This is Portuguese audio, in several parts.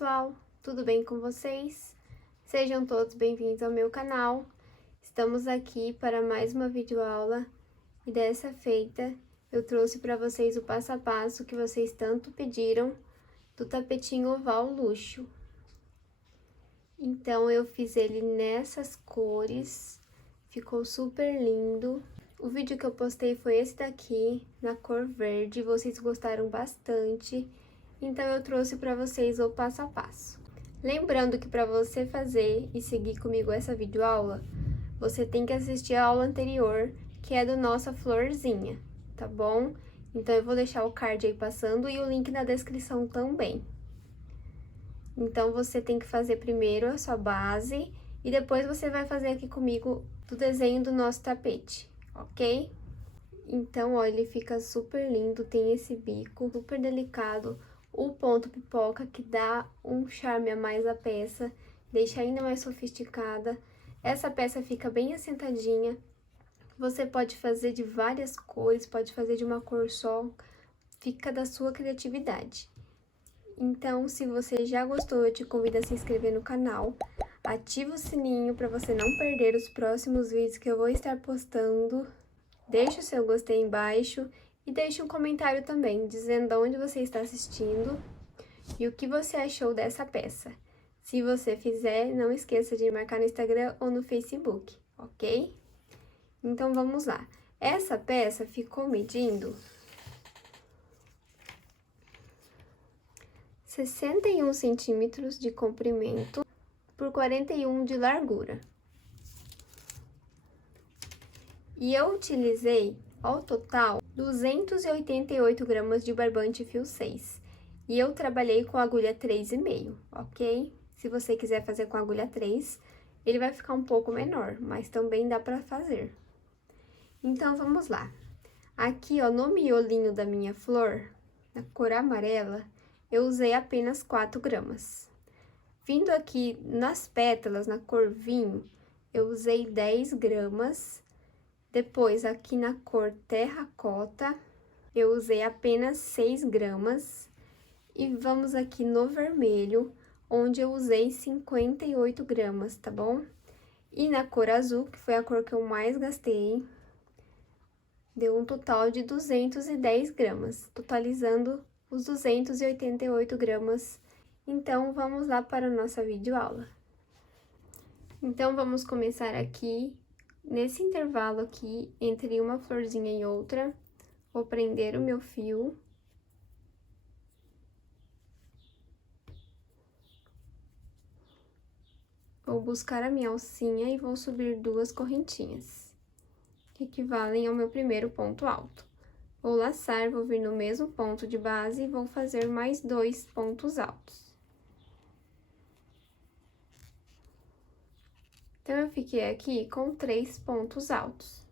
pessoal, tudo bem com vocês? Sejam todos bem-vindos ao meu canal. Estamos aqui para mais uma videoaula e dessa feita eu trouxe para vocês o passo a passo que vocês tanto pediram do tapetinho oval luxo. Então eu fiz ele nessas cores, ficou super lindo. O vídeo que eu postei foi esse daqui, na cor verde, vocês gostaram bastante. Então, eu trouxe para vocês o passo a passo. Lembrando que para você fazer e seguir comigo essa videoaula, você tem que assistir a aula anterior, que é do nossa florzinha, tá bom? Então, eu vou deixar o card aí passando e o link na descrição também. Então, você tem que fazer primeiro a sua base e depois você vai fazer aqui comigo o desenho do nosso tapete, ok? Então, ó, ele fica super lindo, tem esse bico super delicado. O ponto pipoca que dá um charme a mais à peça, deixa ainda mais sofisticada. Essa peça fica bem assentadinha. Você pode fazer de várias cores, pode fazer de uma cor só, fica da sua criatividade. Então, se você já gostou, eu te convido a se inscrever no canal. Ativa o sininho para você não perder os próximos vídeos que eu vou estar postando. Deixe o seu gostei embaixo. E deixe um comentário também, dizendo de onde você está assistindo e o que você achou dessa peça. Se você fizer, não esqueça de marcar no Instagram ou no Facebook, ok? Então, vamos lá. Essa peça ficou medindo 61 centímetros de comprimento por 41 de largura. E eu utilizei, ao total, 288 gramas de barbante fio 6. E eu trabalhei com agulha 3,5, ok? Se você quiser fazer com agulha 3, ele vai ficar um pouco menor, mas também dá pra fazer. Então, vamos lá. Aqui, ó, no miolinho da minha flor, na cor amarela, eu usei apenas 4 gramas. Vindo aqui nas pétalas, na cor vinho, eu usei 10 gramas. Depois, aqui na cor terracota, eu usei apenas 6 gramas. E vamos aqui no vermelho, onde eu usei 58 gramas, tá bom? E na cor azul, que foi a cor que eu mais gastei, deu um total de 210 gramas, totalizando os 288 gramas. Então, vamos lá para a nossa videoaula. Então, vamos começar aqui. Nesse intervalo aqui, entre uma florzinha e outra, vou prender o meu fio. Vou buscar a minha alcinha e vou subir 2 correntinhas, que equivalem ao meu primeiro ponto alto. Vou laçar, vou vir no mesmo ponto de base e vou fazer mais 2 pontos altos. Então, eu fiquei aqui com 3 pontos altos.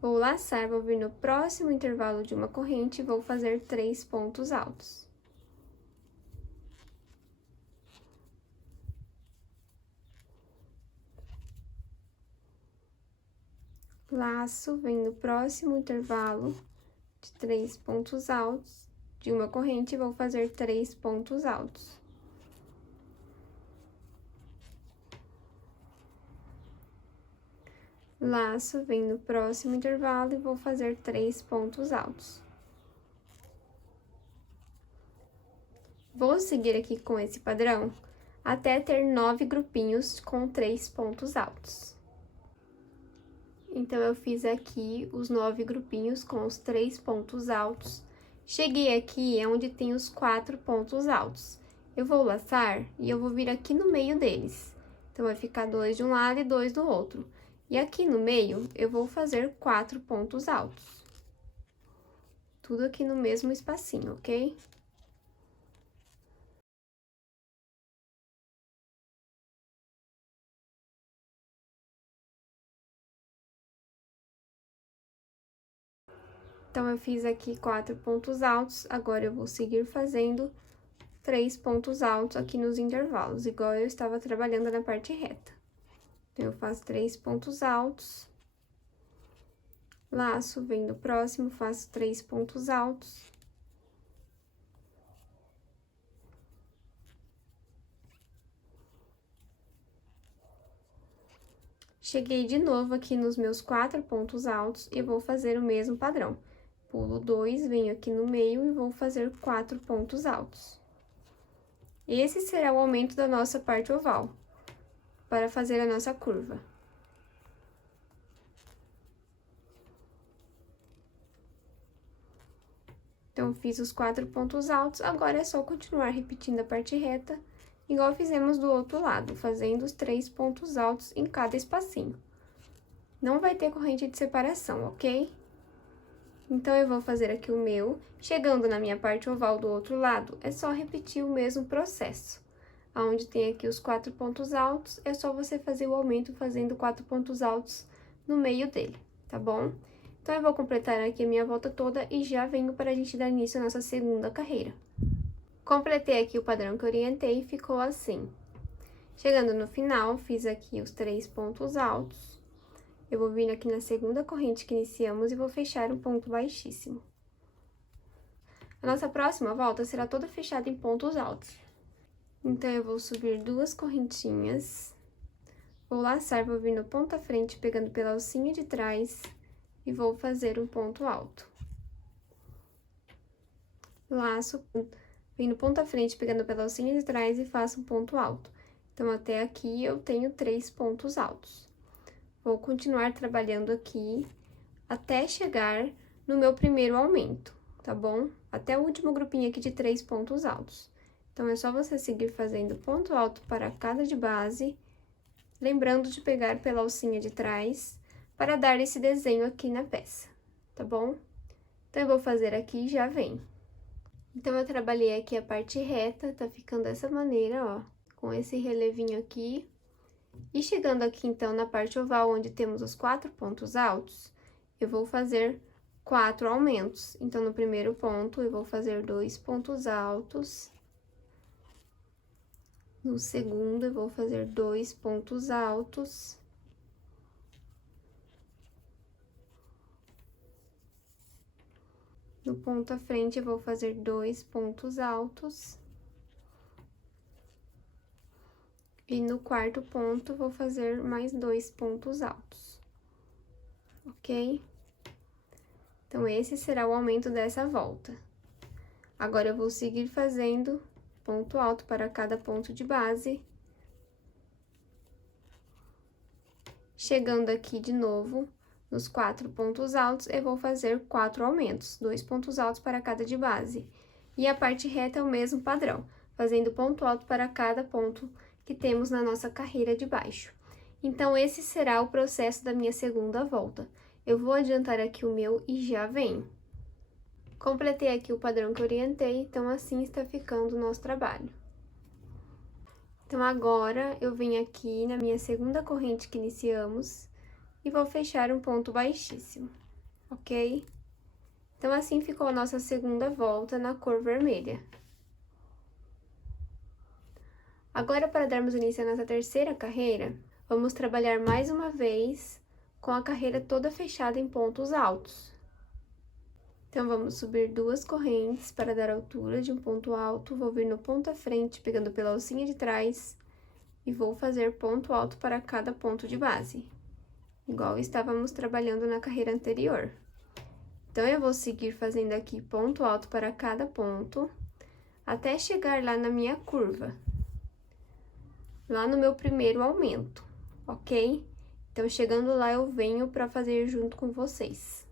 Vou laçar, vou vir no próximo intervalo de uma corrente e vou fazer 3 pontos altos. Laço, vem no próximo intervalo de 3 pontos altos de uma corrente e vou fazer 3 pontos altos. Laço, vem no próximo intervalo e vou fazer 3 pontos altos. Vou seguir aqui com esse padrão até ter 9 grupinhos com 3 pontos altos. Então, eu fiz aqui os 9 grupinhos com os 3 pontos altos. Cheguei aqui, é onde tem os 4 pontos altos. Eu vou laçar e eu vou vir aqui no meio deles. Então, vai ficar 2 de um lado e 2 do outro. E aqui no meio, eu vou fazer 4 pontos altos. Tudo aqui no mesmo espacinho, ok? Então, eu fiz aqui 4 pontos altos, agora eu vou seguir fazendo 3 pontos altos aqui nos intervalos, igual eu estava trabalhando na parte reta. Então, eu faço 3 pontos altos, Laço, venho no próximo, faço 3 pontos altos. Cheguei de novo aqui nos meus 4 pontos altos e vou fazer o mesmo padrão. Pulo 2, venho aqui no meio e vou fazer 4 pontos altos. Esse será o aumento da nossa parte oval, para fazer a nossa curva. Então, fiz os 4 pontos altos, agora é só continuar repetindo a parte reta, igual fizemos do outro lado, fazendo os 3 pontos altos em cada espacinho. Não vai ter corrente de separação, ok? Então, eu vou fazer aqui o meu. Chegando na minha parte oval do outro lado, é só repetir o mesmo processo. Onde tem aqui os 4 pontos altos, é só você fazer o aumento fazendo 4 pontos altos no meio dele, tá bom? Então, eu vou completar aqui a minha volta toda e já venho para a gente dar início à nossa segunda carreira. Completei aqui o padrão que orientei e ficou assim. Chegando no final, fiz aqui os 3 pontos altos. Eu vou vir aqui na segunda corrente que iniciamos e vou fechar um ponto baixíssimo. A nossa próxima volta será toda fechada em pontos altos. Então, eu vou subir 2 correntinhas, vou laçar, vou vir no ponto à frente, pegando pela alcinha de trás, e vou fazer um ponto alto. Laço, venho no ponto à frente, pegando pela alcinha de trás e faço um ponto alto. Então, até aqui eu tenho 3 pontos altos. Vou continuar trabalhando aqui até chegar no meu primeiro aumento, tá bom? Até o último grupinho aqui de 3 pontos altos. Então, é só você seguir fazendo ponto alto para cada de base, lembrando de pegar pela alcinha de trás, para dar esse desenho aqui na peça, tá bom? Então, eu vou fazer aqui e já vem. Então, eu trabalhei aqui a parte reta, tá ficando dessa maneira, ó, com esse relevinho aqui. E chegando aqui, então, na parte oval, onde temos os 4 pontos altos, eu vou fazer 4 aumentos. Então, no primeiro ponto, eu vou fazer 2 pontos altos. No segundo, eu vou fazer 2 pontos altos. No ponto à frente, eu vou fazer 2 pontos altos. E no quarto ponto, vou fazer mais 2 pontos altos, ok? Então, esse será o aumento dessa volta. Agora, eu vou seguir fazendo ponto alto para cada ponto de base. Chegando aqui de novo, nos 4 pontos altos, eu vou fazer 4 aumentos, 2 pontos altos para cada de base. E a parte reta é o mesmo padrão, fazendo ponto alto para cada ponto que temos na nossa carreira de baixo. Então, esse será o processo da minha segunda volta. Eu vou adiantar aqui o meu e já venho. Completei aqui o padrão que orientei, então, assim está ficando o nosso trabalho. Então, agora, eu venho aqui na minha segunda corrente que iniciamos e vou fechar um ponto baixíssimo, ok? Então, assim ficou a nossa segunda volta na cor vermelha. Agora, para darmos início à nossa terceira carreira, vamos trabalhar mais uma vez com a carreira toda fechada em pontos altos. Então, vamos subir 2 correntes para dar altura de um ponto alto, vou vir no ponto à frente, pegando pela alcinha de trás, e vou fazer ponto alto para cada ponto de base, igual estávamos trabalhando na carreira anterior. Então, eu vou seguir fazendo aqui ponto alto para cada ponto, até chegar lá na minha curva, lá no meu primeiro aumento, ok? Então, chegando lá, eu venho para fazer junto com vocês.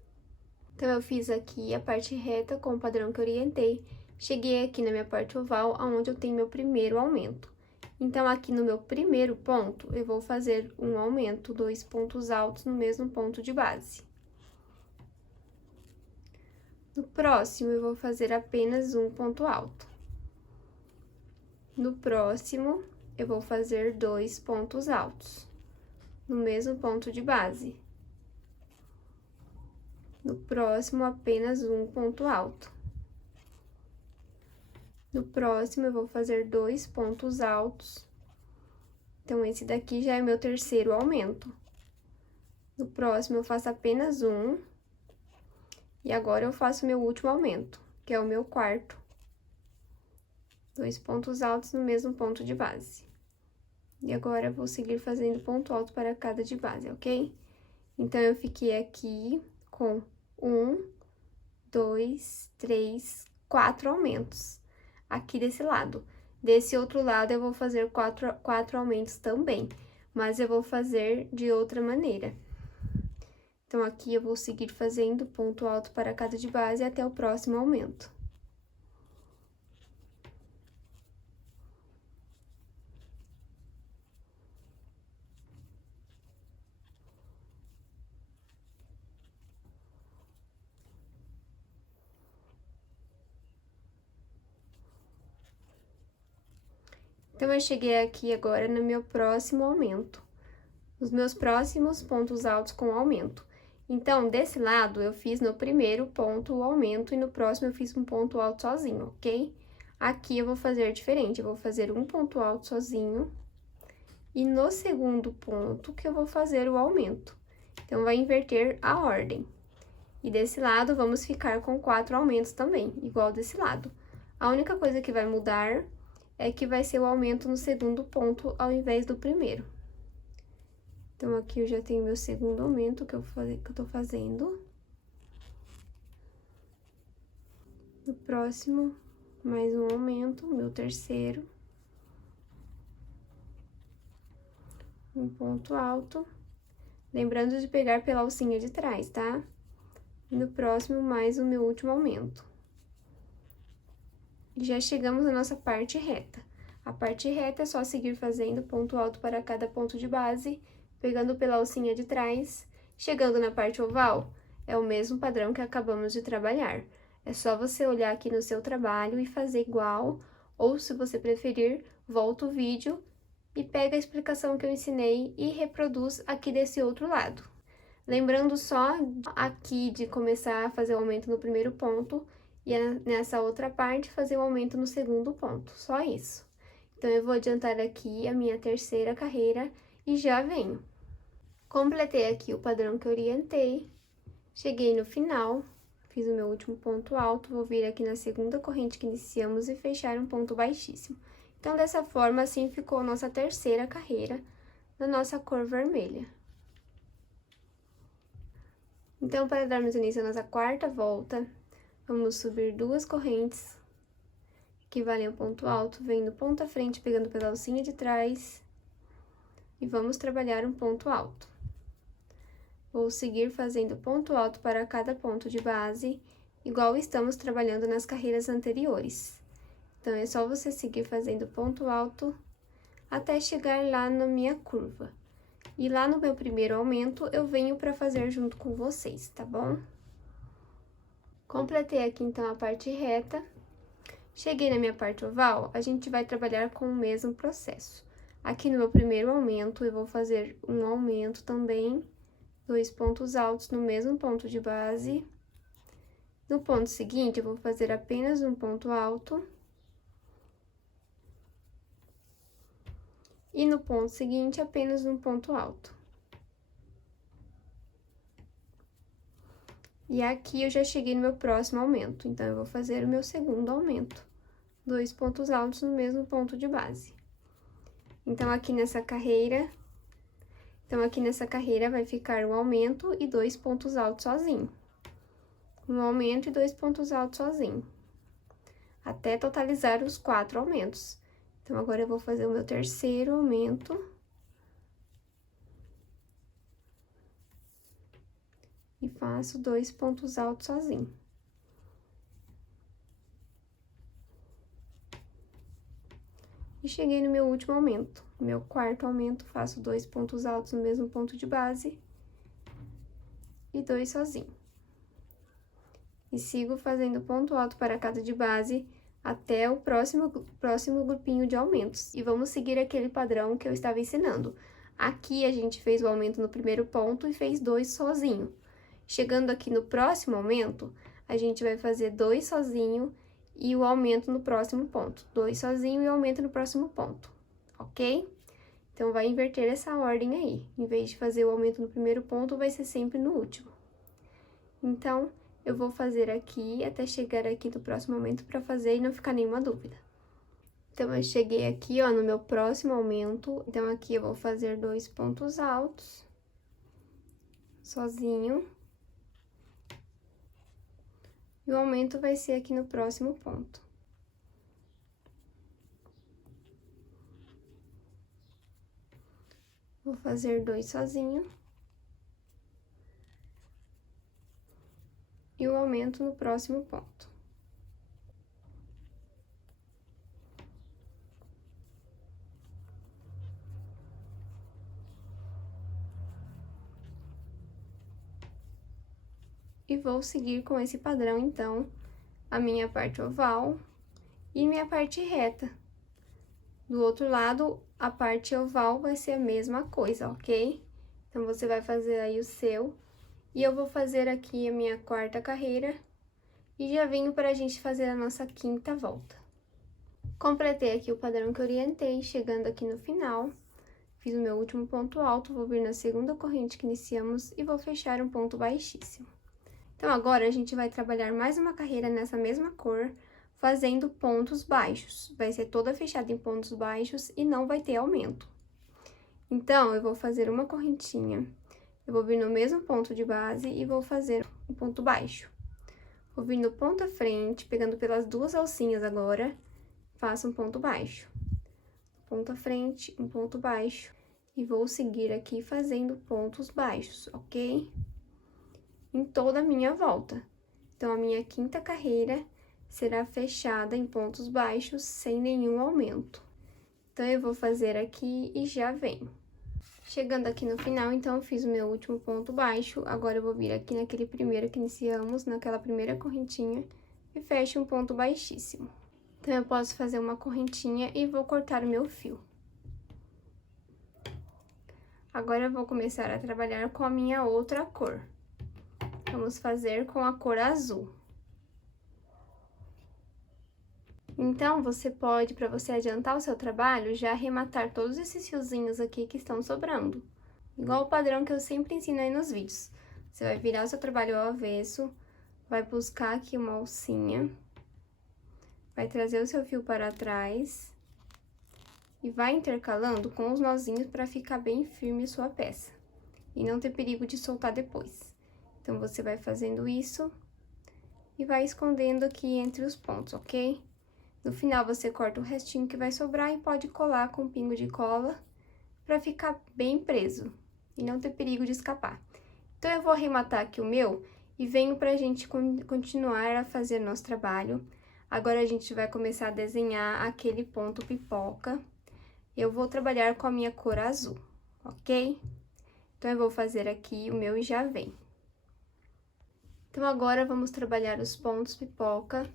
Então, eu fiz aqui a parte reta com o padrão que orientei, cheguei aqui na minha parte oval, onde eu tenho meu primeiro aumento. Então, aqui no meu primeiro ponto, eu vou fazer um aumento, 2 pontos altos no mesmo ponto de base. No próximo, eu vou fazer apenas um ponto alto. No próximo, eu vou fazer 2 pontos altos, no mesmo ponto de base. No próximo, apenas um ponto alto. No próximo, eu vou fazer 2 pontos altos. Então, esse daqui já é meu terceiro aumento. No próximo, eu faço apenas um. E agora eu faço meu último aumento, que é o meu quarto. 2 pontos altos no mesmo ponto de base. E agora eu vou seguir fazendo ponto alto para cada de base, ok? Então, eu fiquei aqui com 1, 2, 3, 4 aumentos aqui desse lado. Desse outro lado, eu vou fazer quatro aumentos também, mas eu vou fazer de outra maneira. Então, aqui eu vou seguir fazendo ponto alto para cada de base até o próximo aumento. Então, eu cheguei aqui agora no meu próximo aumento. Os meus próximos pontos altos com aumento. Então, desse lado, eu fiz no primeiro ponto o aumento e no próximo eu fiz um ponto alto sozinho, ok? Aqui eu vou fazer diferente, eu vou fazer um ponto alto sozinho e no segundo ponto que eu vou fazer o aumento. Então, vai inverter a ordem. E desse lado, vamos ficar com 4 aumentos também, igual desse lado. A única coisa que vai mudar é que vai ser o aumento no segundo ponto ao invés do primeiro. Então, aqui eu já tenho meu segundo aumento que eu tô fazendo. No próximo, mais um aumento, meu terceiro. Um ponto alto. Lembrando de pegar pela alcinha de trás, tá? E no próximo, mais o meu último aumento. E já chegamos na nossa parte reta. A parte reta é só seguir fazendo ponto alto para cada ponto de base, pegando pela alcinha de trás. Chegando na parte oval, é o mesmo padrão que acabamos de trabalhar. É só você olhar aqui no seu trabalho e fazer igual, ou se você preferir, volta o vídeo e pega a explicação que eu ensinei e reproduz aqui desse outro lado. Lembrando só aqui de começar a fazer o aumento no primeiro ponto e nessa outra parte fazer o aumento no segundo ponto, só isso. Então, eu vou adiantar aqui a minha terceira carreira e já venho. Completei aqui o padrão que eu orientei, cheguei no final, fiz o meu último ponto alto, vou vir aqui na segunda corrente que iniciamos e fechar um ponto baixíssimo. Então, dessa forma, assim ficou a nossa terceira carreira na nossa cor vermelha. Então, para darmos início à nossa quarta volta, vamos subir 2 correntes, que valem o ponto alto, vendo ponta frente, pegando pela alcinha de trás, e vamos trabalhar um ponto alto. Vou seguir fazendo ponto alto para cada ponto de base, igual estamos trabalhando nas carreiras anteriores. Então, é só você seguir fazendo ponto alto até chegar lá na minha curva. E lá no meu primeiro aumento, eu venho para fazer junto com vocês, tá bom? Completei aqui, então, a parte reta. Cheguei na minha parte oval, a gente vai trabalhar com o mesmo processo. Aqui no meu primeiro aumento, eu vou fazer um aumento também, 2 pontos altos no mesmo ponto de base. No ponto seguinte, eu vou fazer apenas um ponto alto. E no ponto seguinte, apenas um ponto alto. E aqui eu já cheguei no meu próximo aumento, então, eu vou fazer o meu segundo aumento. 2 pontos altos no mesmo ponto de base. Então, aqui nessa carreira vai ficar um aumento e 2 pontos altos sozinho. Um aumento e 2 pontos altos sozinho. Até totalizar os 4 aumentos. Então, agora eu vou fazer o meu terceiro aumento. E faço 2 pontos altos sozinho. E cheguei no meu último aumento. No meu quarto aumento, faço 2 pontos altos no mesmo ponto de base. E 2 sozinho. E sigo fazendo ponto alto para cada de base até o próximo grupinho de aumentos. E vamos seguir aquele padrão que eu estava ensinando. Aqui, a gente fez o aumento no primeiro ponto e fez 2 sozinho. Chegando aqui no próximo aumento, a gente vai fazer 2 sozinho e o aumento no próximo ponto. 2 sozinho e o aumento no próximo ponto, ok? Então, vai inverter essa ordem aí. Em vez de fazer o aumento no primeiro ponto, vai ser sempre no último. Então, eu vou fazer aqui até chegar aqui no próximo aumento pra fazer e não ficar nenhuma dúvida. Então, eu cheguei aqui, ó, no meu próximo aumento. Então, aqui eu vou fazer 2 pontos altos, sozinho. E o aumento vai ser aqui no próximo ponto. Vou fazer 2 sozinho. E o aumento no próximo ponto. E vou seguir com esse padrão, então, a minha parte oval e minha parte reta. Do outro lado, a parte oval vai ser a mesma coisa, ok? Então, você vai fazer aí o seu. E eu vou fazer aqui a minha 4ª carreira. E já venho para a gente fazer a nossa 5ª volta. Completei aqui o padrão que orientei, chegando aqui no final. Fiz o meu último ponto alto, vou vir na 2ª corrente que iniciamos e vou fechar um ponto baixíssimo. Então, agora, a gente vai trabalhar mais uma carreira nessa mesma cor, fazendo pontos baixos. Vai ser toda fechada em pontos baixos e não vai ter aumento. Então, eu vou fazer uma correntinha, eu vou vir no mesmo ponto de base e vou fazer um ponto baixo. Vou vir no ponto à frente, pegando pelas 2 alcinhas agora, faço um ponto baixo. Ponto à frente, um ponto baixo. E vou seguir aqui fazendo pontos baixos, ok? Em toda a minha volta. Então, a minha 5ª carreira será fechada em pontos baixos, sem nenhum aumento. Então, eu vou fazer aqui e já venho. Chegando aqui no final, então, eu fiz o meu último ponto baixo. Agora, eu vou vir aqui naquele primeiro que iniciamos, naquela primeira correntinha, e fecho um ponto baixíssimo. Então, eu posso fazer uma correntinha e vou cortar o meu fio. Agora, eu vou começar a trabalhar com a minha outra cor. Vamos fazer com a cor azul. Então, você pode, para você adiantar o seu trabalho, já arrematar todos esses fiozinhos aqui que estão sobrando. Igual o padrão que eu sempre ensino aí nos vídeos. Você vai virar o seu trabalho ao avesso, vai buscar aqui uma alcinha, vai trazer o seu fio para trás e vai intercalando com os nozinhos para ficar bem firme a sua peça e não ter perigo de soltar depois. Então, você vai fazendo isso e vai escondendo aqui entre os pontos, ok? No final, você corta o restinho que vai sobrar e pode colar com um pingo de cola pra ficar bem preso e não ter perigo de escapar. Então, eu vou arrematar aqui o meu e venho pra gente continuar a fazer nosso trabalho. Agora, a gente vai começar a desenhar aquele ponto pipoca. Eu vou trabalhar com a minha cor azul, ok? Então, eu vou fazer aqui o meu e já venho. Então, agora, vamos trabalhar os pontos pipoca.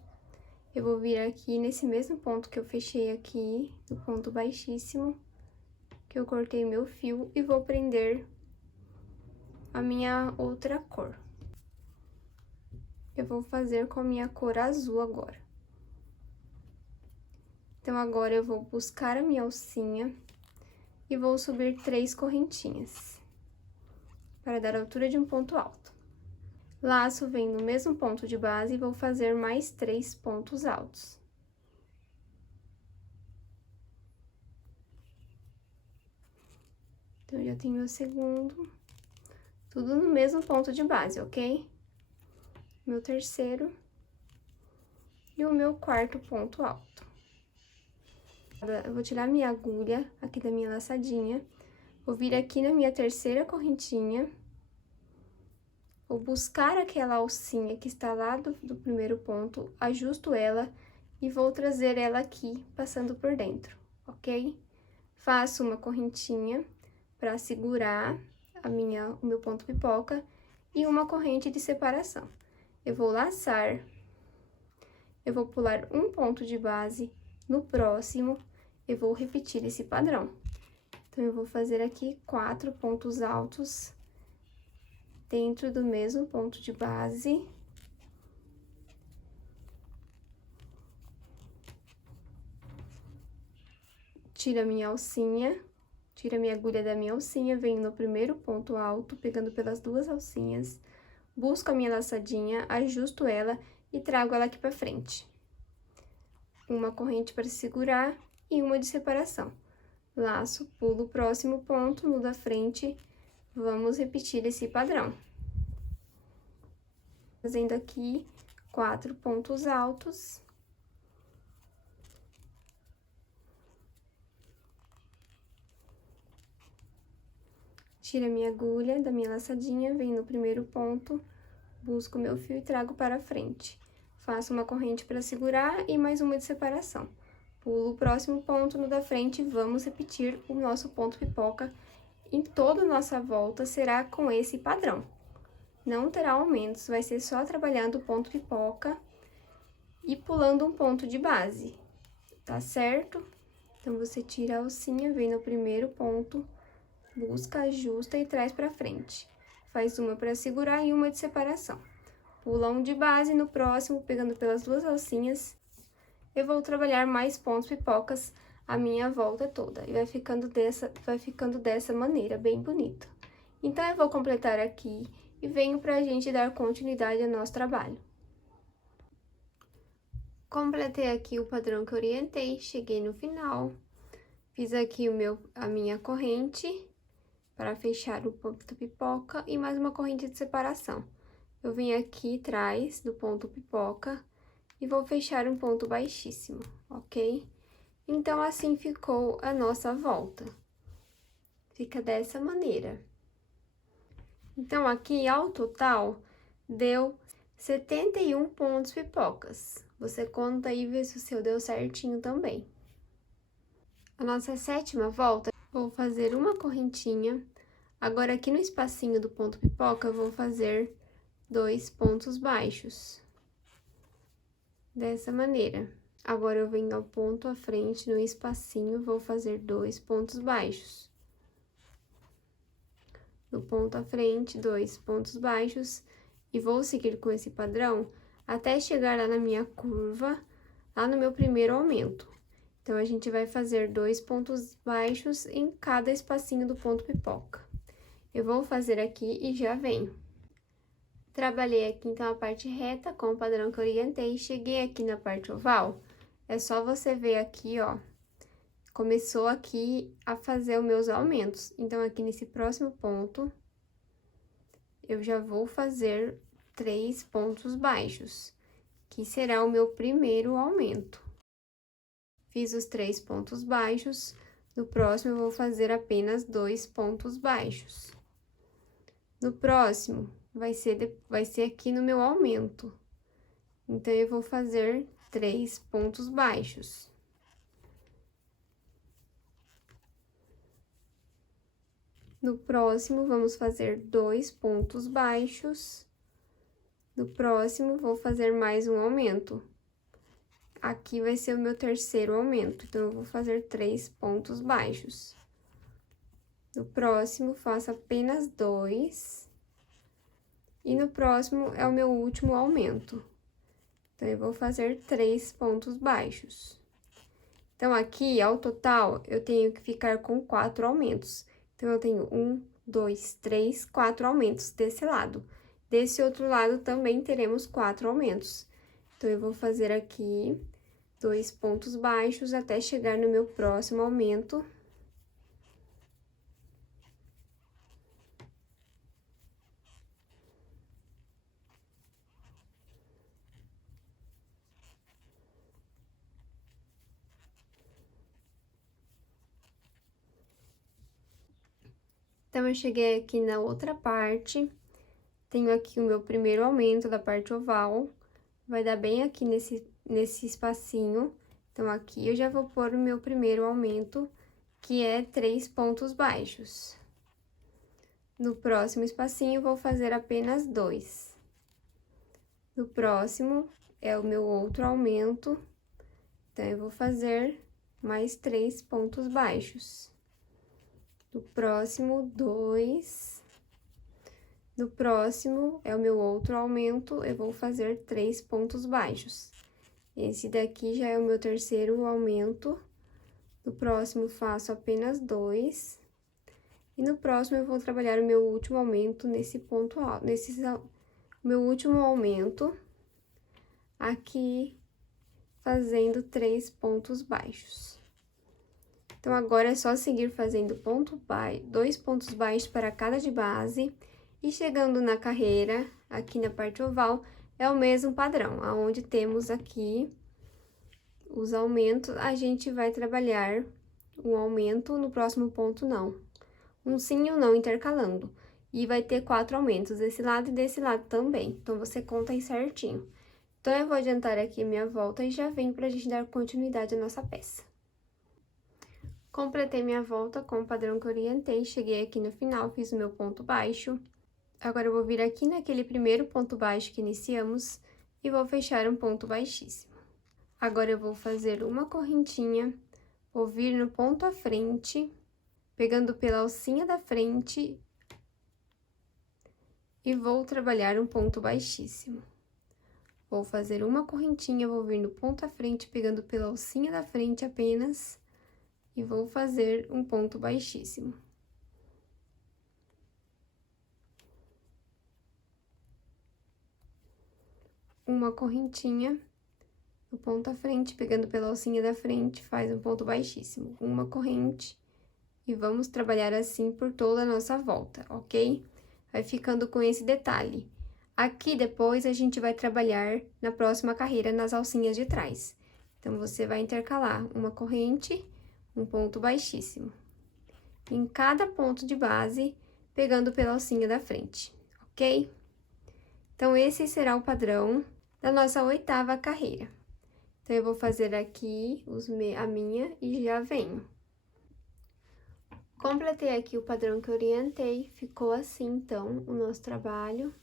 Eu vou vir aqui nesse mesmo ponto que eu fechei aqui, no ponto baixíssimo, que eu cortei meu fio, e vou prender a minha outra cor. Eu vou fazer com a minha cor azul agora. Então, agora, eu vou buscar a minha alcinha e vou subir 3 correntinhas, para dar a altura de um ponto alto. Laço, vem no mesmo ponto de base e vou fazer mais 3 pontos altos. Então, eu já tenho meu segundo, tudo no mesmo ponto de base, ok? Meu terceiro e o meu 4º ponto alto. Eu vou tirar minha agulha aqui da minha laçadinha, vou vir aqui na minha 3ª correntinha, vou buscar aquela alcinha que está lá do primeiro ponto, ajusto ela e vou trazer ela aqui, passando por dentro, ok? Faço uma correntinha para segurar o meu ponto pipoca e uma corrente de separação. Eu vou laçar, eu vou pular um ponto de base, no próximo eu vou repetir esse padrão. Então, eu vou fazer aqui 4 pontos altos dentro do mesmo ponto de base. Tiro a minha alcinha, tiro a minha agulha da minha alcinha, venho no primeiro ponto alto, pegando pelas 2 alcinhas, busco a minha laçadinha, ajusto ela e trago ela aqui pra frente. Uma corrente para segurar e uma de separação. Laço, pulo o próximo ponto, no da frente, vamos repetir esse padrão. Fazendo aqui 4 pontos altos. Tiro a minha agulha da minha laçadinha, venho no primeiro ponto, busco meu fio e trago para frente. Faço uma corrente para segurar e mais uma de separação. Pulo o próximo ponto no da frente, vamos repetir o nosso ponto pipoca. Em toda a nossa volta será com esse padrão. Não terá aumentos, vai ser só trabalhando o ponto pipoca e pulando um ponto de base, tá certo? Então, você tira a alcinha, vem no primeiro ponto, busca, ajusta e traz pra frente. Faz uma pra segurar e uma de separação. Pula um de base, no próximo, pegando pelas duas alcinhas, eu vou trabalhar mais pontos pipocas a minha volta toda. E vai ficando dessa maneira, bem bonito. Então, eu vou completar aqui e venho pra gente dar continuidade ao nosso trabalho. Completei aqui o padrão que eu orientei, cheguei no final, fiz aqui a minha corrente para fechar o ponto pipoca e mais uma corrente de separação. Eu venho aqui atrás do ponto pipoca e vou fechar um ponto baixíssimo, ok? Então, assim ficou a nossa volta. Fica dessa maneira. Então, aqui, ao total, deu 71 pontos pipocas. Você conta aí e vê se o seu deu certinho também. A nossa 7ª volta, vou fazer uma correntinha. Agora, aqui no espacinho do ponto pipoca, eu vou fazer 2 pontos baixos. Dessa maneira. Agora, eu venho ao ponto à frente, no espacinho, vou fazer 2 pontos baixos. No ponto à frente, 2 pontos baixos, e vou seguir com esse padrão até chegar lá na minha curva, lá no meu primeiro aumento. Então, a gente vai fazer 2 pontos baixos em cada espacinho do ponto pipoca. Eu vou fazer aqui e já venho. Trabalhei aqui, então, a parte reta com o padrão que eu orientei. Cheguei aqui na parte oval, é só você ver aqui, ó. Começou aqui a fazer os meus aumentos. Então, aqui nesse próximo ponto, eu já vou fazer 3 pontos baixos, que será o meu primeiro aumento. Fiz os 3 pontos baixos, no próximo eu vou fazer apenas 2 pontos baixos. No próximo, vai ser aqui no meu aumento. Então, eu vou fazer 3 pontos baixos. No próximo, vamos fazer 2 pontos baixos. No próximo, vou fazer mais um aumento. Aqui vai ser o meu terceiro aumento, então, eu vou fazer 3 pontos baixos. No próximo, faço apenas 2. E no próximo, é o meu último aumento. Então, eu vou fazer 3 pontos baixos. Então, aqui, ao total, eu tenho que ficar com 4 aumentos. Então, eu tenho 1, 2, 3, 4 aumentos desse lado. Desse outro lado, também teremos 4 aumentos. Então, eu vou fazer aqui 2 pontos baixos até chegar no meu próximo aumento. Então, eu cheguei aqui na outra parte, tenho aqui o meu primeiro aumento da parte oval, vai dar bem aqui nesse espacinho. Então, aqui eu já vou pôr o meu primeiro aumento, que é 3 pontos baixos. No próximo espacinho, eu vou fazer apenas 2. No próximo, é o meu outro aumento, então, eu vou fazer mais 3 pontos baixos. No próximo, 2. No próximo, é o meu outro aumento, eu vou fazer 3 pontos baixos. Esse daqui já é o meu terceiro aumento. No próximo, faço apenas 2. E no próximo, eu vou trabalhar o meu último aumento nesse ponto alto, o meu último aumento aqui, fazendo 3 pontos baixos. Então, agora é só seguir fazendo 2 pontos baixos para cada de base, e chegando na carreira, aqui na parte oval, é o mesmo padrão, aonde temos aqui os aumentos, a gente vai trabalhar o aumento no próximo ponto não. Um sim e um não intercalando. E vai ter 4 aumentos, desse lado e desse lado também. Então, você conta aí certinho. Então, eu vou adiantar aqui minha volta e já venho pra gente dar continuidade à nossa peça. Completei minha volta com o padrão que eu orientei, cheguei aqui no final, fiz o meu ponto baixo. Agora, eu vou vir aqui naquele primeiro ponto baixo que iniciamos e vou fechar um ponto baixíssimo. Agora, eu vou fazer uma correntinha, vou vir no ponto à frente, pegando pela alcinha da frente e vou trabalhar um ponto baixíssimo. Vou fazer uma correntinha, vou vir no ponto à frente, pegando pela alcinha da frente apenas, e vou fazer um ponto baixíssimo. Uma correntinha, no ponto à frente, pegando pela alcinha da frente, faz um ponto baixíssimo. Uma corrente, e vamos trabalhar assim por toda a nossa volta, ok? Vai ficando com esse detalhe. Aqui, depois, a gente vai trabalhar na próxima carreira nas alcinhas de trás. Então, você vai intercalar uma corrente, um ponto baixíssimo. Em cada ponto de base, pegando pela alcinha da frente, ok? Então, esse será o padrão da nossa 8ª carreira. Então, eu vou fazer aqui a minha e já venho. Completei aqui o padrão que eu orientei, ficou assim, então, o nosso trabalho.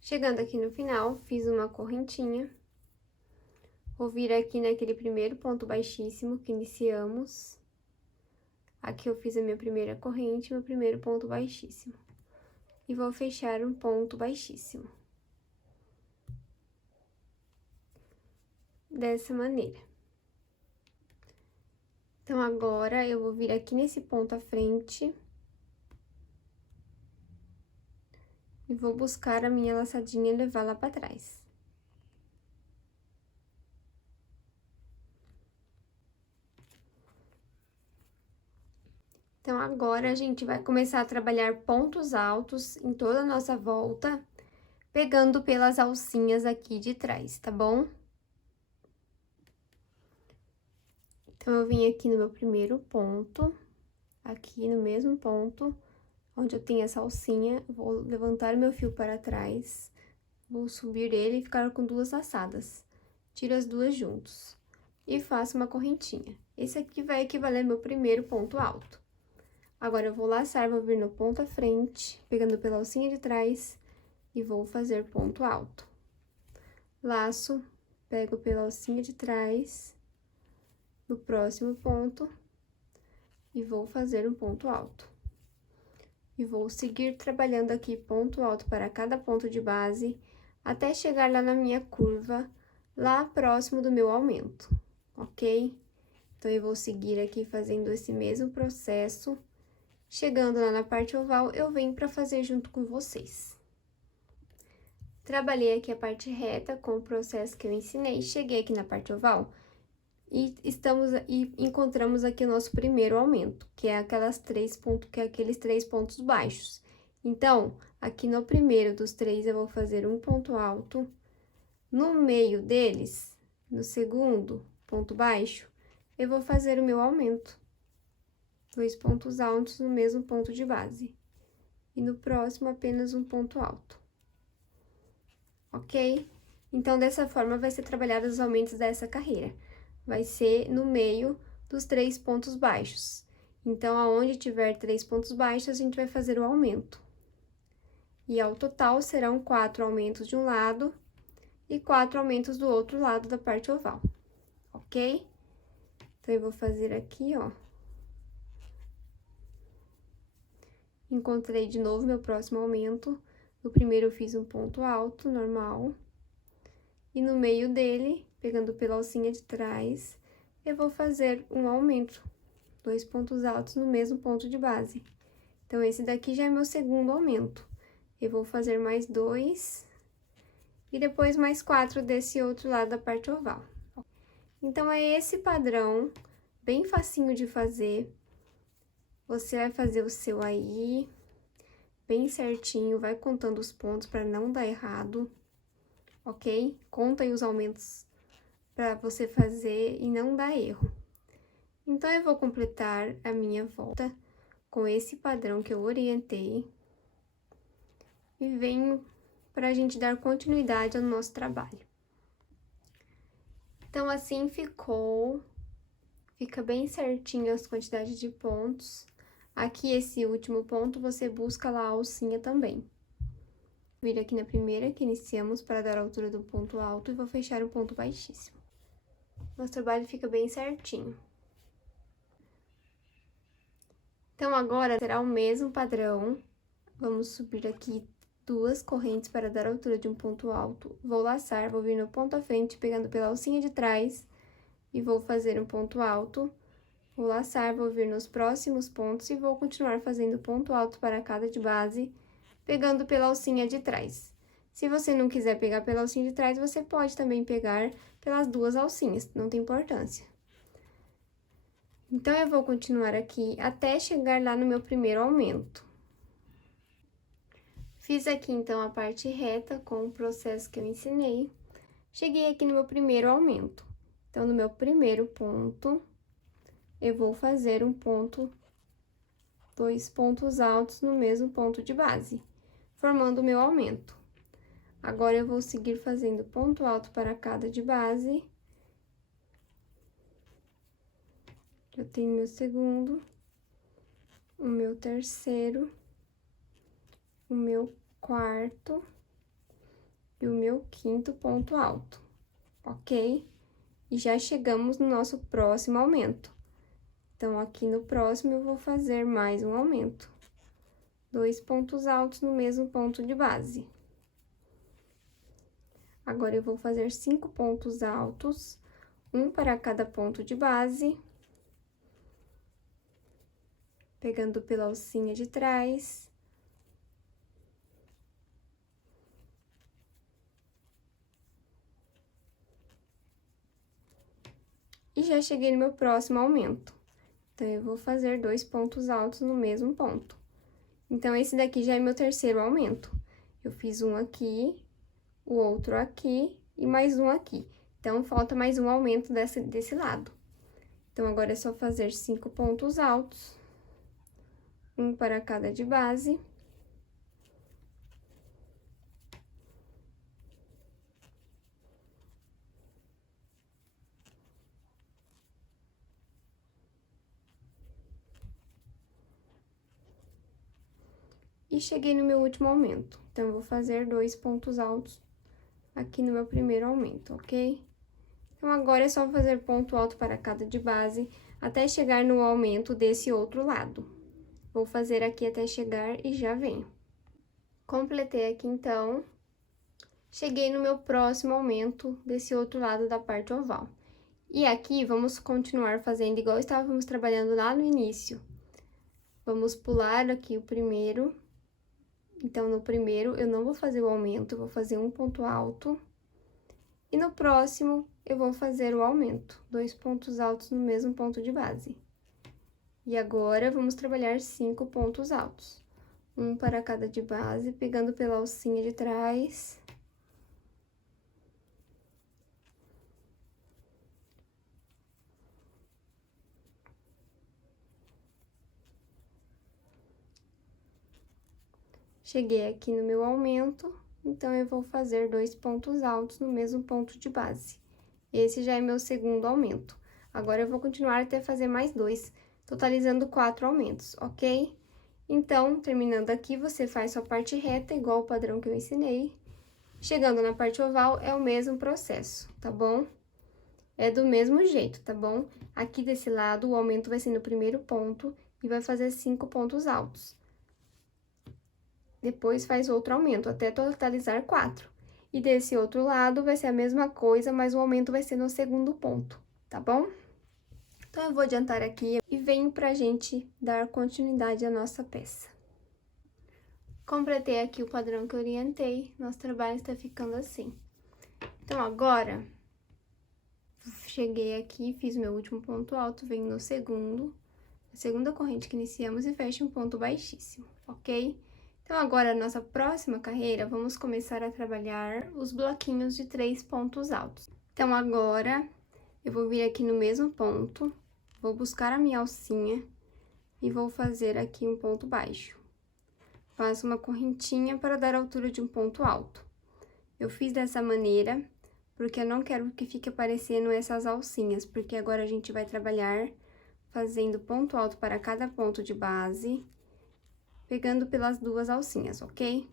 Chegando aqui no final, fiz uma correntinha. Vou vir aqui naquele primeiro ponto baixíssimo que iniciamos. Aqui eu fiz a minha primeira corrente, meu primeiro ponto baixíssimo. E vou fechar um ponto baixíssimo. Dessa maneira. Então, agora, eu vou vir aqui nesse ponto à frente. E vou buscar a minha laçadinha e levar lá pra trás. Então, agora, a gente vai começar a trabalhar pontos altos em toda a nossa volta, pegando pelas alcinhas aqui de trás, tá bom? Então, eu vim aqui no meu primeiro ponto, aqui no mesmo ponto, onde eu tenho essa alcinha, vou levantar meu fio para trás, vou subir ele e ficar com 2 laçadas. Tiro as 2 juntos e faço uma correntinha. Esse aqui vai equivaler ao meu primeiro ponto alto. Agora, eu vou laçar, vou vir no ponto à frente, pegando pela alcinha de trás, e vou fazer ponto alto. Laço, pego pela alcinha de trás, no próximo ponto, e vou fazer um ponto alto. E vou seguir trabalhando aqui ponto alto para cada ponto de base, até chegar lá na minha curva, lá próximo do meu aumento, ok? Então, eu vou seguir aqui fazendo esse mesmo processo. Chegando lá na parte oval, eu venho para fazer junto com vocês. Trabalhei aqui a parte reta com o processo que eu ensinei, cheguei aqui na parte oval e encontramos aqui o nosso primeiro aumento, que é aqueles 3 pontos baixos. Então, aqui no primeiro dos 3, eu vou fazer um ponto alto. No meio deles, no segundo ponto baixo, eu vou fazer o meu aumento. 2 pontos altos no mesmo ponto de base. E no próximo, apenas um ponto alto. Ok? Então, dessa forma, vai ser trabalhado os aumentos dessa carreira. Vai ser no meio dos 3 pontos baixos. Então, aonde tiver 3 pontos baixos, a gente vai fazer o aumento. E, ao total, serão 4 aumentos de um lado e 4 aumentos do outro lado da parte oval. Ok? Então, eu vou fazer aqui, ó. Encontrei de novo meu próximo aumento. No primeiro, eu fiz um ponto alto, normal. E no meio dele, pegando pela alcinha de trás, eu vou fazer um aumento. 2 pontos altos no mesmo ponto de base. Então, esse daqui já é meu segundo aumento. Eu vou fazer mais 2 e depois mais 4 desse outro lado da parte oval. Então, é esse padrão, bem facinho de fazer. Você vai fazer o seu aí, bem certinho, vai contando os pontos para não dar errado, ok? Conta aí os aumentos para você fazer e não dar erro. Então, eu vou completar a minha volta com esse padrão que eu orientei. E venho para a gente dar continuidade ao nosso trabalho. Então, assim ficou. Fica bem certinho as quantidades de pontos. Aqui, esse último ponto, você busca lá a alcinha também. Vira aqui na primeira que iniciamos para dar a altura do ponto alto e vou fechar o ponto baixíssimo. Nosso trabalho fica bem certinho. Então, agora será o mesmo padrão. Vamos subir aqui 2 correntes para dar a altura de um ponto alto. Vou laçar, vou vir no ponto à frente, pegando pela alcinha de trás, e vou fazer um ponto alto. Vou laçar, vou vir nos próximos pontos e vou continuar fazendo ponto alto para cada de base, pegando pela alcinha de trás. Se você não quiser pegar pela alcinha de trás, você pode também pegar pelas 2 alcinhas, não tem importância. Então, eu vou continuar aqui até chegar lá no meu primeiro aumento. Fiz aqui, então, a parte reta com o processo que eu ensinei. Cheguei aqui no meu primeiro aumento. Então, no meu primeiro ponto, eu vou fazer um ponto, 2 pontos altos no mesmo ponto de base, formando o meu aumento. Agora, eu vou seguir fazendo ponto alto para cada de base. Eu tenho meu segundo, o meu terceiro, o meu quarto e o meu quinto ponto alto, ok? E já chegamos no nosso próximo aumento. Então, aqui no próximo, eu vou fazer mais um aumento. 2 pontos altos no mesmo ponto de base. Agora, eu vou fazer 5 pontos altos, um para cada ponto de base. Pegando pela alcinha de trás. E já cheguei no meu próximo aumento. Então, eu vou fazer 2 pontos altos no mesmo ponto. Então, esse daqui já é meu terceiro aumento. Eu fiz um aqui, o outro aqui e mais um aqui. Então, falta mais um aumento desse lado. Então, agora é só fazer 5 pontos altos, um para cada de base. E cheguei no meu último aumento. Então, eu vou fazer 2 pontos altos aqui no meu primeiro aumento, ok? Então, agora é só fazer ponto alto para cada de base, até chegar no aumento desse outro lado. Vou fazer aqui até chegar e já venho. Completei aqui, então. Cheguei no meu próximo aumento desse outro lado da parte oval. E aqui, vamos continuar fazendo igual estávamos trabalhando lá no início. Vamos pular aqui o primeiro. Então, no primeiro, eu não vou fazer o aumento, eu vou fazer um ponto alto. E no próximo, eu vou fazer o aumento, 2 pontos altos no mesmo ponto de base. E agora, vamos trabalhar 5 pontos altos. Um para cada de base, pegando pela alcinha de trás. Cheguei aqui no meu aumento, então, eu vou fazer 2 pontos altos no mesmo ponto de base. Esse já é meu segundo aumento. Agora, eu vou continuar até fazer mais 2, totalizando 4 aumentos, ok? Então, terminando aqui, você faz sua parte reta, igual o padrão que eu ensinei. Chegando na parte oval, é o mesmo processo, tá bom? É do mesmo jeito, tá bom? Aqui desse lado, o aumento vai ser no primeiro ponto e vai fazer 5 pontos altos. Depois, faz outro aumento, até totalizar 4. E desse outro lado, vai ser a mesma coisa, mas o aumento vai ser no segundo ponto, tá bom? Então, eu vou adiantar aqui e venho pra gente dar continuidade à nossa peça. Completei aqui o padrão que eu orientei, nosso trabalho está ficando assim. Então, agora, cheguei aqui, fiz meu último ponto alto, venho no segundo, a segunda corrente que iniciamos e fecho um ponto baixíssimo, ok? Então, agora, a nossa próxima carreira, vamos começar a trabalhar os bloquinhos de 3 pontos altos. Então, agora, eu vou vir aqui no mesmo ponto, vou buscar a minha alcinha e vou fazer aqui um ponto baixo. Faço uma correntinha para dar a altura de um ponto alto. Eu fiz dessa maneira, porque eu não quero que fique aparecendo essas alcinhas, porque agora a gente vai trabalhar fazendo ponto alto para cada ponto de base, pegando pelas 2 alcinhas, ok?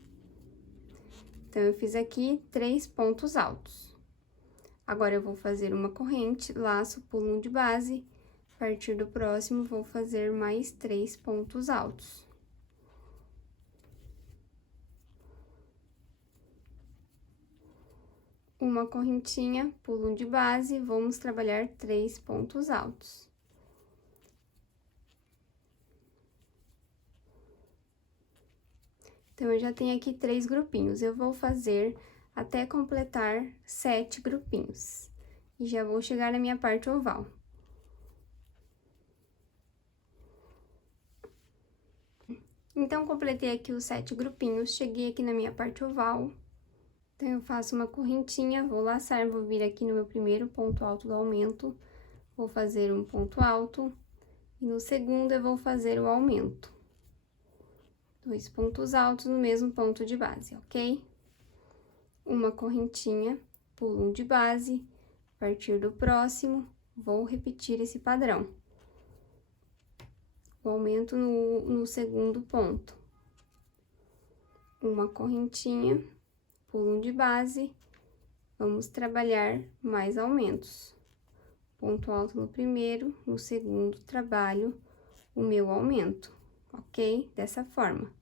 Então, eu fiz aqui 3 pontos altos. Agora, eu vou fazer uma corrente, laço, pulo um de base, a partir do próximo, vou fazer mais 3 pontos altos. Uma correntinha, pulo um de base, vamos trabalhar 3 pontos altos. Então, eu já tenho aqui 3 grupinhos, eu vou fazer até completar 7 grupinhos. E já vou chegar na minha parte oval. Então, completei aqui os 7 grupinhos, cheguei aqui na minha parte oval. Então, eu faço uma correntinha, vou laçar, vou vir aqui no meu primeiro ponto alto do aumento, vou fazer um ponto alto, e no segundo eu vou fazer o aumento. 2 pontos altos no mesmo ponto de base, ok? Uma correntinha, pulo um de base, a partir do próximo, vou repetir esse padrão. O aumento no segundo ponto. Uma correntinha, pulo um de base, vamos trabalhar mais aumentos. Ponto alto no primeiro, no segundo, trabalho o meu aumento, ok? Dessa forma.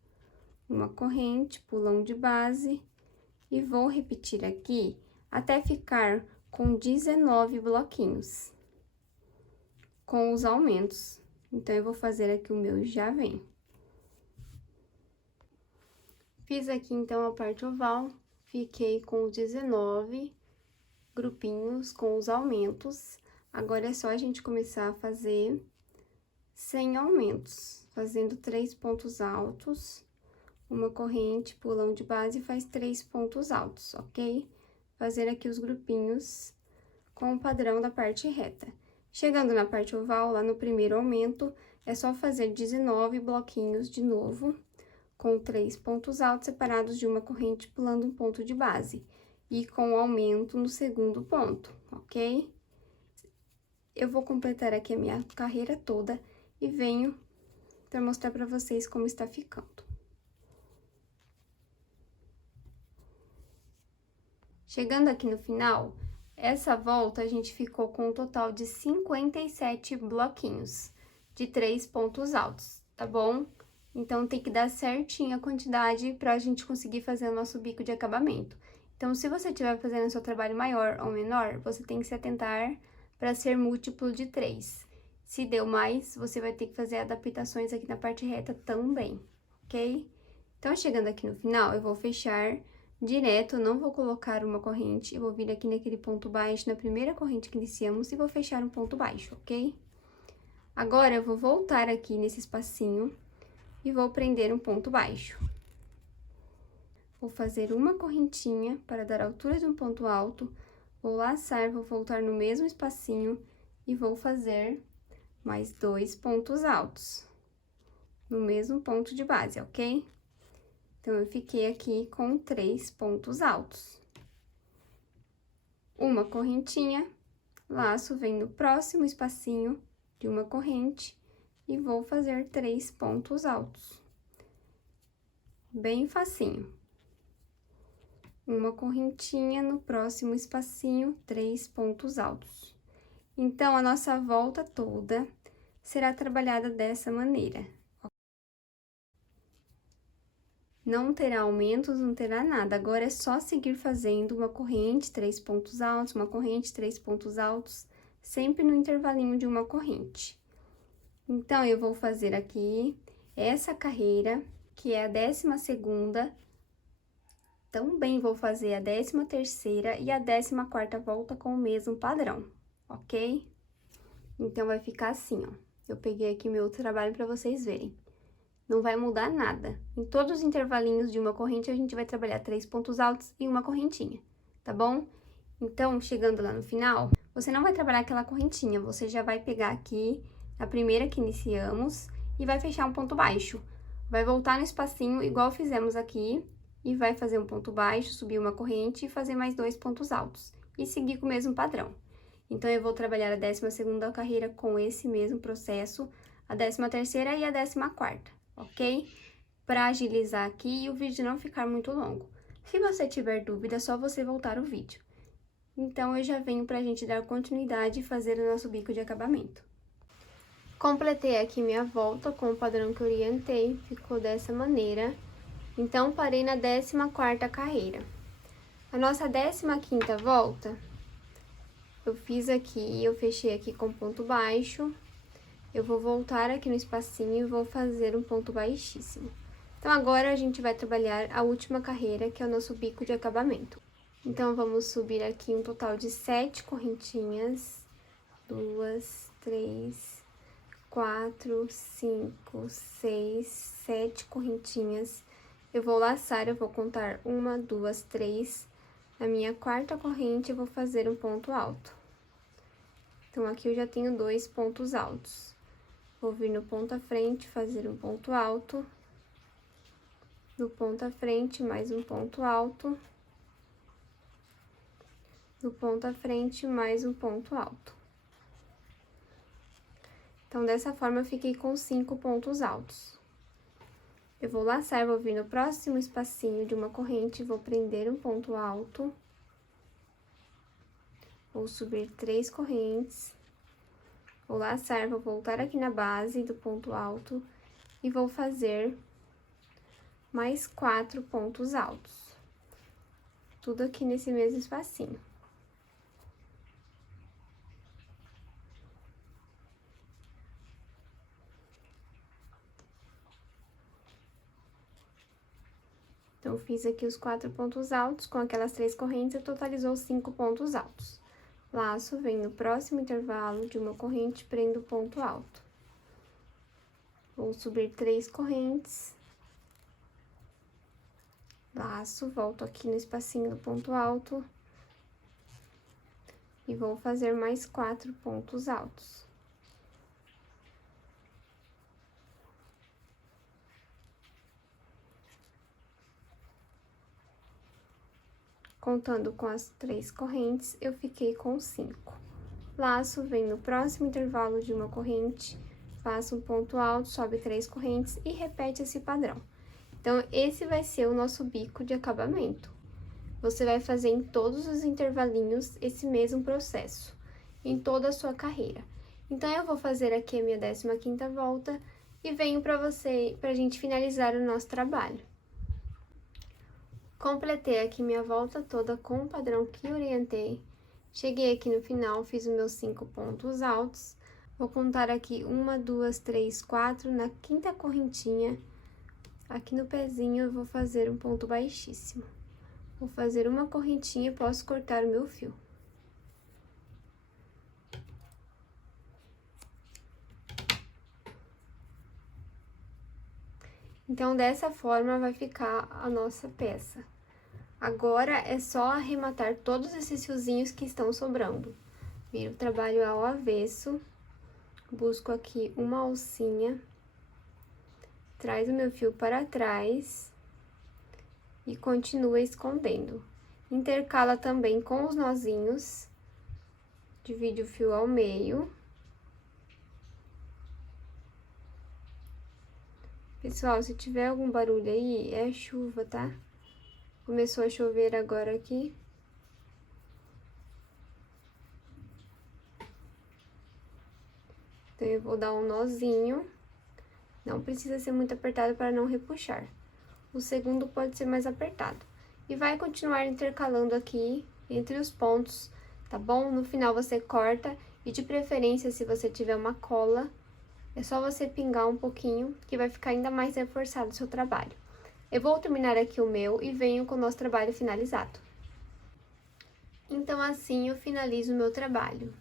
Uma corrente, pulão de base, e vou repetir aqui até ficar com 19 bloquinhos, com os aumentos. Então, eu vou fazer aqui o meu já vem. Fiz aqui, então, a parte oval, fiquei com os 19 grupinhos com os aumentos. Agora, é só a gente começar a fazer sem aumentos, fazendo 3 pontos altos, uma corrente, pulão de base e faz 3 pontos altos, ok? Fazer aqui os grupinhos com o padrão da parte reta. Chegando na parte oval, lá no primeiro aumento, é só fazer 19 bloquinhos de novo, com 3 pontos altos separados de uma corrente, pulando um ponto de base. E com o aumento no segundo ponto, ok? Eu vou completar aqui a minha carreira toda e venho para mostrar para vocês como está ficando. Chegando aqui no final, essa volta a gente ficou com um total de 57 bloquinhos de 3 pontos altos, tá bom? Então, tem que dar certinho a quantidade pra gente conseguir fazer o nosso bico de acabamento. Então, se você estiver fazendo o seu trabalho maior ou menor, você tem que se atentar para ser múltiplo de 3. Se deu mais, você vai ter que fazer adaptações aqui na parte reta também, ok? Então, chegando aqui no final, eu vou fechar direto, eu não vou colocar uma corrente, eu vou vir aqui naquele ponto baixo, na primeira corrente que iniciamos, e vou fechar um ponto baixo, ok? Agora, eu vou voltar aqui nesse espacinho e vou prender um ponto baixo. Vou fazer uma correntinha para dar a altura de um ponto alto, vou laçar, vou voltar no mesmo espacinho e vou fazer mais 2 pontos altos, no mesmo ponto de base, ok? Então, eu fiquei aqui com 3 pontos altos. Uma correntinha, laço, vem no próximo espacinho de uma corrente e vou fazer 3 pontos altos. Bem facinho. Uma correntinha no próximo espacinho, 3 pontos altos. Então, a nossa volta toda será trabalhada dessa maneira. Não terá aumentos, não terá nada. Agora, é só seguir fazendo uma corrente, 3 pontos altos, uma corrente, 3 pontos altos, sempre no intervalinho de uma corrente. Então, eu vou fazer aqui essa carreira, que é a 12ª. Também vou fazer a 13ª e a 14ª volta com o mesmo padrão, ok? Então, vai ficar assim, ó. Eu peguei aqui meu outro trabalho pra vocês verem. Não vai mudar nada. Em todos os intervalinhos de uma corrente, a gente vai trabalhar 3 pontos altos e uma correntinha, tá bom? Então, chegando lá no final, você não vai trabalhar aquela correntinha, você já vai pegar aqui a primeira que iniciamos e vai fechar um ponto baixo. Vai voltar no espacinho, igual fizemos aqui, e vai fazer um ponto baixo, subir uma corrente e fazer mais 2 pontos altos. E seguir com o mesmo padrão. Então, eu vou trabalhar a 12ª carreira com esse mesmo processo, a 13ª e a 14ª, ok? Para agilizar aqui e o vídeo não ficar muito longo. Se você tiver dúvida, é só você voltar o vídeo. Então, eu já venho pra gente dar continuidade e fazer o nosso bico de acabamento. Completei aqui minha volta com o padrão que eu orientei, ficou dessa maneira. Então, parei na 14ª carreira. A nossa 15ª volta, eu fiz aqui, eu fechei aqui com ponto baixo. Eu vou voltar aqui no espacinho e vou fazer um ponto baixíssimo. Então, agora a gente vai trabalhar a última carreira, que é o nosso bico de acabamento. Então, vamos subir aqui um total de 7 correntinhas. 2, 3, 4, 5, 6, 7 correntinhas. Eu vou laçar, eu vou contar 1, 2, 3. Na minha 4ª corrente, eu vou fazer um ponto alto. Então, aqui eu já tenho 2 pontos altos. Vou vir no ponto à frente, fazer um ponto alto. No ponto à frente, mais um ponto alto. No ponto à frente, mais um ponto alto. Então, dessa forma, eu fiquei com 5 pontos altos. Eu vou laçar, vou vir no próximo espacinho de uma corrente, vou prender um ponto alto. Vou subir 3 correntes. Vou laçar, vou voltar aqui na base do ponto alto e vou fazer mais 4 pontos altos. Tudo aqui nesse mesmo espacinho. Então, fiz aqui os 4 pontos altos, com aquelas 3 correntes, totalizou 5 pontos altos. Laço, venho no próximo intervalo de uma corrente, prendo o ponto alto. Vou subir 3 correntes. Laço, volto aqui no espacinho do ponto alto. E vou fazer mais 4 pontos altos. Contando com as 3 correntes, eu fiquei com 5. Laço, venho no próximo intervalo de uma corrente, faço um ponto alto, sobe 3 correntes e repete esse padrão. Então, esse vai ser o nosso bico de acabamento. Você vai fazer em todos os intervalinhos esse mesmo processo, em toda a sua carreira. Então, eu vou fazer aqui a minha 15ª volta e venho pra gente finalizar o nosso trabalho. Completei aqui minha volta toda com o padrão que orientei. Cheguei aqui no final, fiz os meus 5 pontos altos. Vou contar aqui 1, 2, 3, 4. Na 5ª correntinha, aqui no pezinho, eu vou fazer um ponto baixíssimo. Vou fazer uma correntinha e posso cortar o meu fio. Então, dessa forma, vai ficar a nossa peça. Agora, é só arrematar todos esses fiozinhos que estão sobrando. Viro o trabalho ao avesso, busco aqui uma alcinha, traz o meu fio para trás e continua escondendo. Intercala também com os nozinhos, divide o fio ao meio. Pessoal, se tiver algum barulho aí, é chuva, tá? Começou a chover agora aqui. Então, eu vou dar um nozinho. Não precisa ser muito apertado para não repuxar. O segundo pode ser mais apertado. E vai continuar intercalando aqui entre os pontos, tá bom? No final você corta e, de preferência, se você tiver uma cola, É só você pingar um pouquinho, que vai ficar ainda mais reforçado o seu trabalho. Eu vou terminar aqui o meu e venho com o nosso trabalho finalizado. Então, assim eu finalizo o meu trabalho.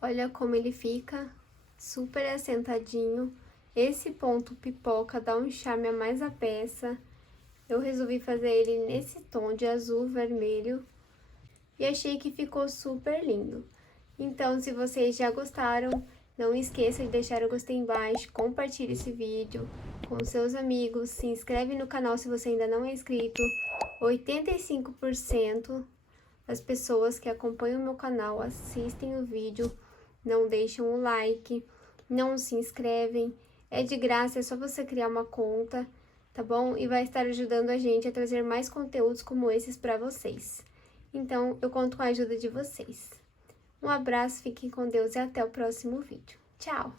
Olha como ele fica, super assentadinho. Esse ponto pipoca dá um charme a mais à peça. Eu resolvi fazer ele nesse tom de azul vermelho e achei que ficou super lindo. Então, se vocês já gostaram, não esqueça de deixar o gostei embaixo, compartilhe esse vídeo com seus amigos, se inscreve no canal se você ainda não é inscrito. 85% das pessoas que acompanham o meu canal assistem o vídeo, não deixam o like, não se inscrevem. É de graça, é só você criar uma conta, tá bom? E vai estar ajudando a gente a trazer mais conteúdos como esses para vocês. Então, eu conto com a ajuda de vocês. Um abraço, fiquem com Deus e até o próximo vídeo. Tchau!